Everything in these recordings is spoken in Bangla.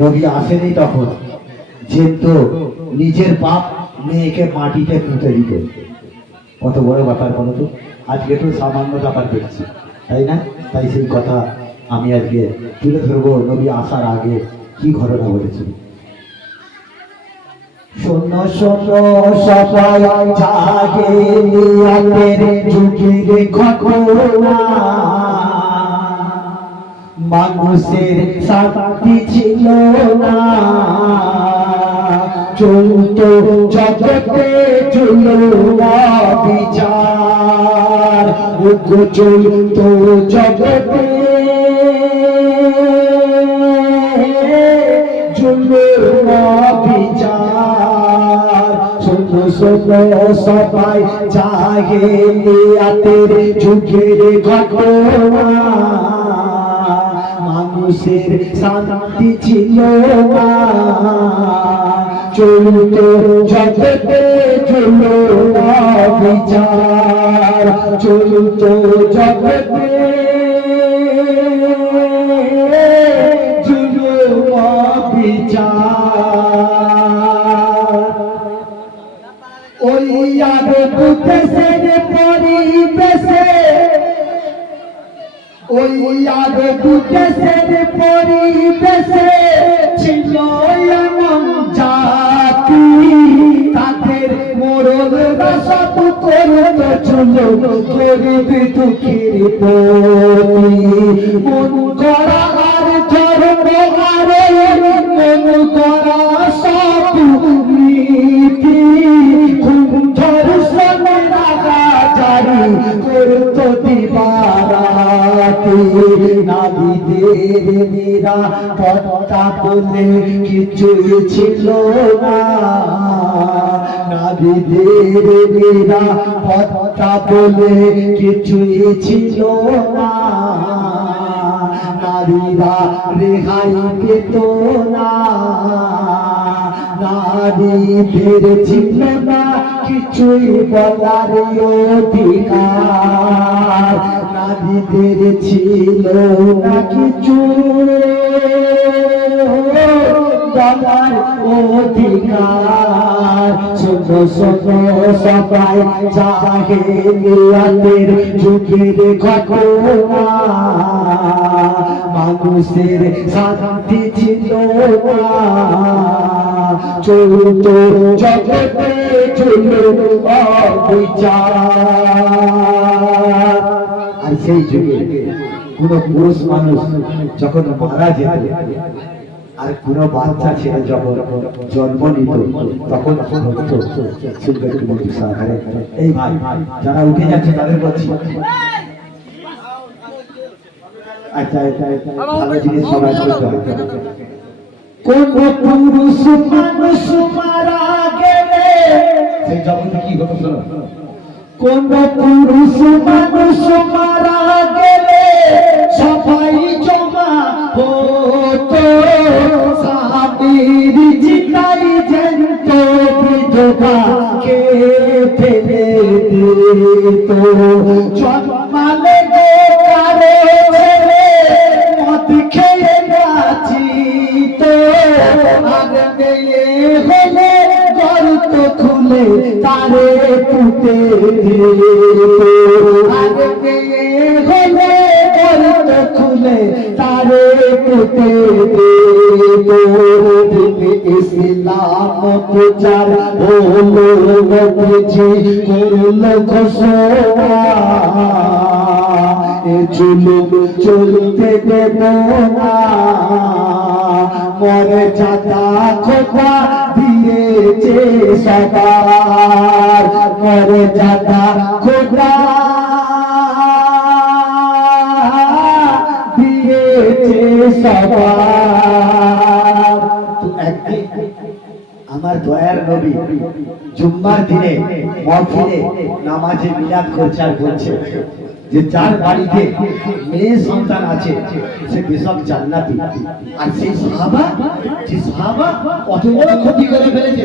নবী আসেনি তখন যেহেতু নিজের বাপ মেয়েকে মাটিতে পুঁতে দিত। কত বড় ব্যাপার বলো তো, আজকে তো সামান্য ব্যাপার দেখছি, তাই না? তাই সেই কথা আমি আজকে তুলে ধরবো, নবী আসার আগে কি ঘটনা ঘটেছিল। শোনো শোনো সবাই জাহেলিয়াতের যুগের ঘটনা, মানুষের শান্তি ছিল না, চলতো জগতে জুলুম বিচার, চলতো জগতে জুলুম বিচার। শোনো শোনো সবাই জাহেলিয়াতের যুগের ঘটনা, মানুষের শান্তি ছিল না, চলতো জগতে জুলুম বিচার, চলতো জগতে জুলুম বিচার। ওই আরব দেশের পরিবেশে, ওই আরব দেশের পরিবেশে ছিল এমন জাতি, তাদের মোরলরা সব করত জুলুম, করবে দুঃখীর প্রতি। মন করা আর ধর্ম আর মন করা সব নীতি, খুব ধর্ষণ রাগাজারি করত দিবারাতি। নারীদের নিরাপত্তা বলে কিছুই ছিল না, নারীদের নিরাপত্তা বলে কিছুই ছিল না, নারীরা রেহাই পেত না, নারীদের ছিল না কিছুই বলার অধিকার, নারীদের ছিল না কিছু বলার অধিকার। শোনো শোনো সবাই জাহেলিয়াতের যুগের ঘটনা, মানুষের শান্তি ছিল না, চলতো জগতে জুলুম বিচার। আর সেই যুগে কোন পুরুষ মানুষ যখন মারা যেত আর কোন বাচ্চা ছেলে যখন জন্ম নিত তখন হতো, শুনবে একটু বন্ধু সহকারে। এই ভাই যারা উঠে যাচ্ছে তাদের বলছি, আচ্ছা ভালো জিনিস সবাই করতে হবে। কোন পুরুষ মানুষ মারা গেলে সেই জগতে কি হতো শোনো, কোন পুরুষ মানুষ মারা গেলে সবাই জমা হতো, স্বামীর চিতাই জ্যান্ত বিধবাকে ফেলে দিত। জন্মালে কারো ছেলে মদ খেয়ে নাচিত, আর মেয়ে হলে গর্ত খুলে তারে পুঁতে দিত, আর মেয়ে হলে গর্ত খুলে তারে পুঁতে দিত। ইসলাম প্রচার হলো নবীজি করল ঘোষণা, এ জুলুম চলতে দেব না, মর্যাদা খোদা দিয়েছে সবার, মর্যাদা খোদা দিয়েছে সবার। তো একদিন আমার দয়ার নবী জুম্মার দিনে মহফিলে নামাজে মিলাদ করছে আর বলছে যে যার বাড়িতে মেয়ে সন্তান আছে সে বেশক জান্নাতি। আর সেই সাহাবা, যে সাহাবা অত বড় ক্ষতি করে ফেলেছে,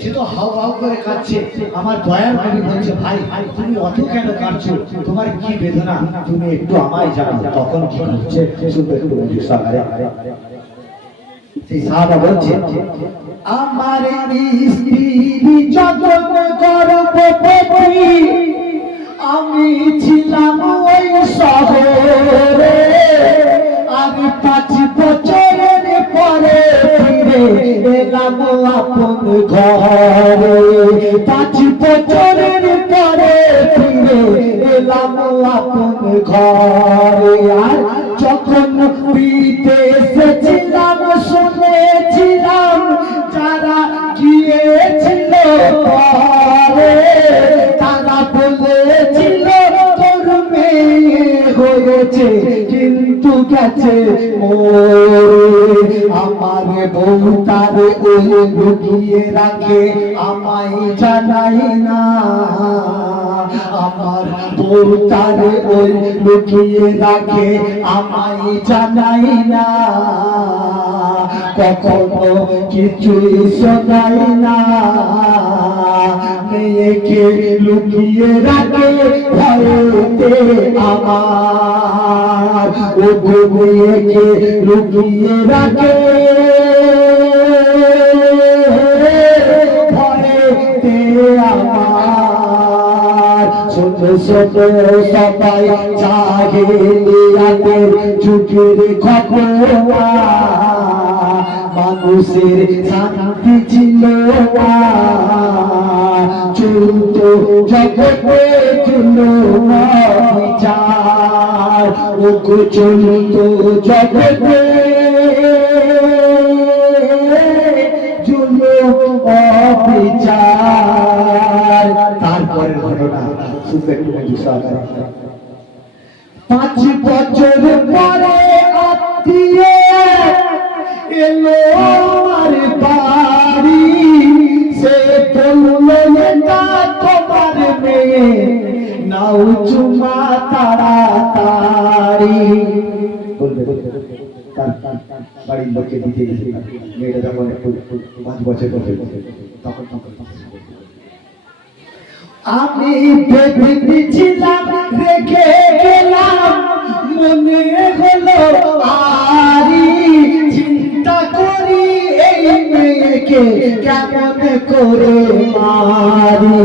সে তো হাউ হাউ করে কাঁদছে। আমার দয়ার নবী বলছে, ভাই তুমি অত কেন কাঁদছো, তোমার কি বেদনা তুমি একটু আমায় জানাও। তখন কি হচ্ছে শুনবে একটু সহকারে। সেই সাহাবা বলছে, আমার স্ত্রী যতন গর্ভবতী, আমি ছিলাম ওই শহরে, আর 5 বছরের পরে ফিরে এলাম আপন ঘরে, 5 বছরের পরে ফিরে এলাম আপন ঘরে। আর যখন বিদেশেছিলাম শুনেছিলাম যারা গিয়েছিল পরে, তারা বলেছিল তোর মেয়ে হয়েছে কিন্তু গেছে মরে। আমার বউ তারে ওই লুকিয়ে রাখে আমায় জানাই না, আমার বউ তারে ওই লুকিয়ে রাখে আমায় জানাই না, কখনো কিছুই শোনাই না। মেয়েকে লুকিয়ে রাখে ভয়েতে আমার, ও মেয়েকে লুকিয়ে রাখে ভয়েতে আমার। ছোট ছোট সবাই জাহেলিয়াতের যুগের ঘটনা, মানুষের শান্তি ছিল না, চলত জগতে জুলুম বিচার, ও চলত জগতে জুলুম বিচার। তারপরের ঘটনা শুনতে একটু মনোযোগ সহকারে। 5 বছর পরে আত্মীয় এলো আমার বাড়ি, সে বললো এটা তোমার মেয়ে, নাও চুমা তাড়াতাড়ি। বাড়ির লোককে দিতে গেছে, মেয়েটা যখন 5 বছর তখন আমি ভেবেছিলাম রেখে গেলাম, মনে হলো আরি চিন্তা করি এই মেয়েকে কেমন করে মারি।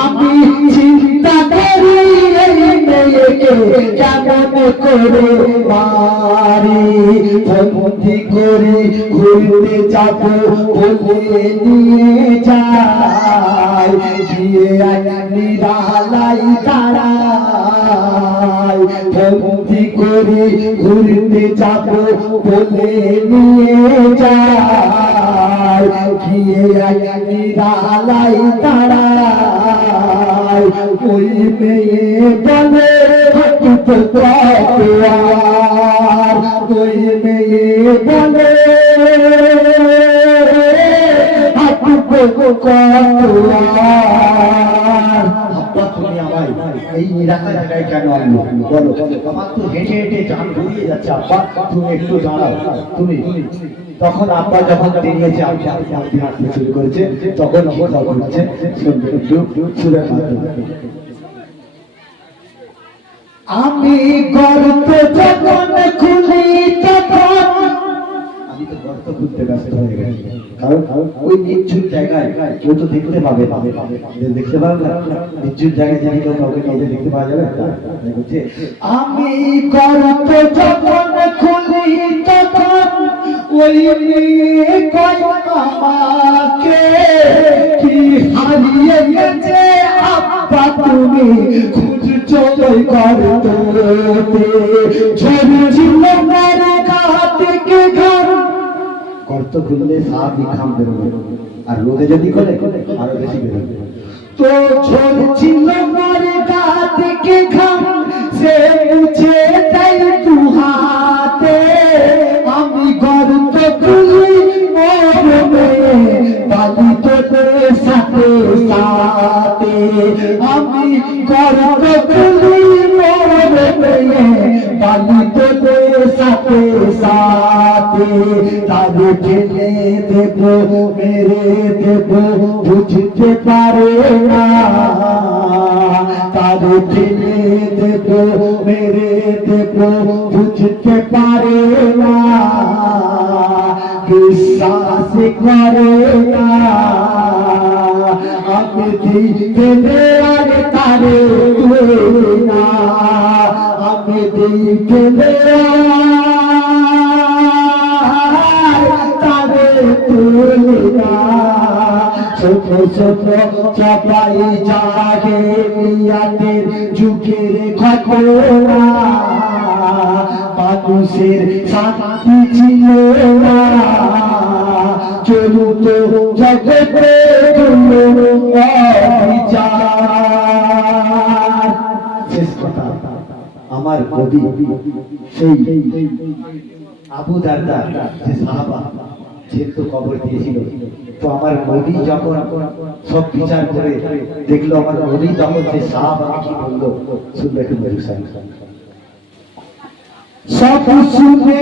আমি চিন্তা করি এই মেয়েকে কেমন করে মারি। বন্দি করে ঘুরতে যাব বলে নিয়ে যাই, গিয়ে নিরালাই দাঁড়াই। বন্দি করে ঘুরতে যাব বলে নিয়ে যাই, গিয়ে নিরালাই দাঁড়াই। ওই মেয়ে বলে ওই মেয়ে বলে এই নিরাকার জায়গায় কেন আনলো বলো? আমার তো হেঁটে হেঁটে জান ঘুরিয়ে যাচ্ছে, আব্বা তুমি একটু দাঁড়াও। তুমি তখন আব্বা যখন বেরিয়েছে, আপনি হাঁটতে শুরু করেছে, তখন কি খবর হচ্ছে সুরের মাধ্যমে। আমি গর্ত যখন খুলি তখন, আমি তো গর্ত খুলতে ব্যস্ত হয়ে গেছি, কারণ ওই নির্জুর জায়গায় কেউ তো দেখতে পাবে, দেখতে পাবে না। নির্জুর জায়গায় জানি কেউ কাউকে কাউকে দেখতে পাওয়া যাবে। আমি গর্ত যখন খুলি তখন ওই আমাকে কি হারিয়ে গেছে আব্বা তুমি খুঁজছো গর্তে, ঝরছিল মেরে গা থেকে ঘর। গর্ত খুললে সাহাবি ঘাম বেরোবে, আর রোদে যদি খোলে আরো বেশি বেরোবে। তো ঝরছিল মেরে গা থেকে ঘাম, সে মুছে দেয় 2 হাতে। আমি গর্ত খুলি মরবে বালি তোদের সাথে সাথে, আমি গর্ত খুলি মরবে বালি তোদের সাথে সাথে। তারে ফেলে দেব মেরে দেব বুঝতে পারে না, তারে ফেলে দেব মেরে দেব বুঝতে পারে না। বিশ্বাস করে না আমি দিকে আর তারে তুলে না আমি দিকে তারে তুলে না ছোট ছোট চাপাই জাগে মিয়াদের যুগের ঘটনা মানুষের শান্তি ছিল না চলুত জগতে শেষ কথা আমার কবি সেই আবু দারদা যে সাহাবা সে তো কবর দিয়েছিল তো আমার নবী যখন সব বিচার করে দেখলো আমার নবী যখন সে সাহাবা কি বললো শুনবে একটু সব শুনে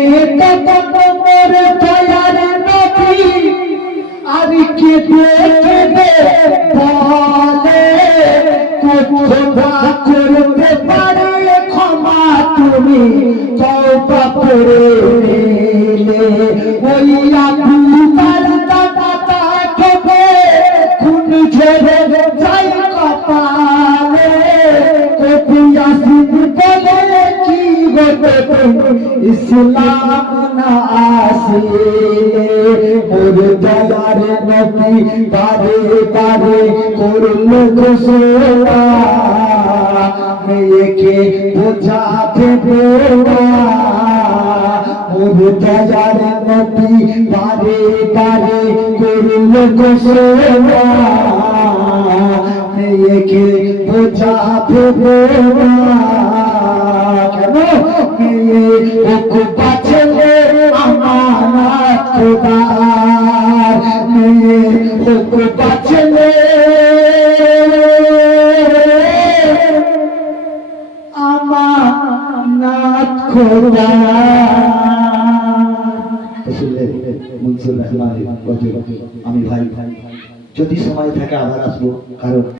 মোর দয়ার নবী আর কে দেখবে বলে কোথা করতে পারে ক্ষমা তুমি তওবা করে নিলে ওই আবু দারদা তাকে খুন ঝরে যায় কপালে কবি আসিফ বলে কি ইসলাম না আসিলে মোর দয়ার নবী বারে বারে করলো ঘোষণা মেয়েকে বোঝাতে দেওয়া মোর দয়ার নবী বারে বারে করলো ঘোষণা মেয়েকে বোঝাতে দেওয়া ওকে বাঁচলে আমানত খোদার ওকে বাঁচলে আমানত খোদার আমি ভাই যদি সময় থাকে আবার আসবো কারণ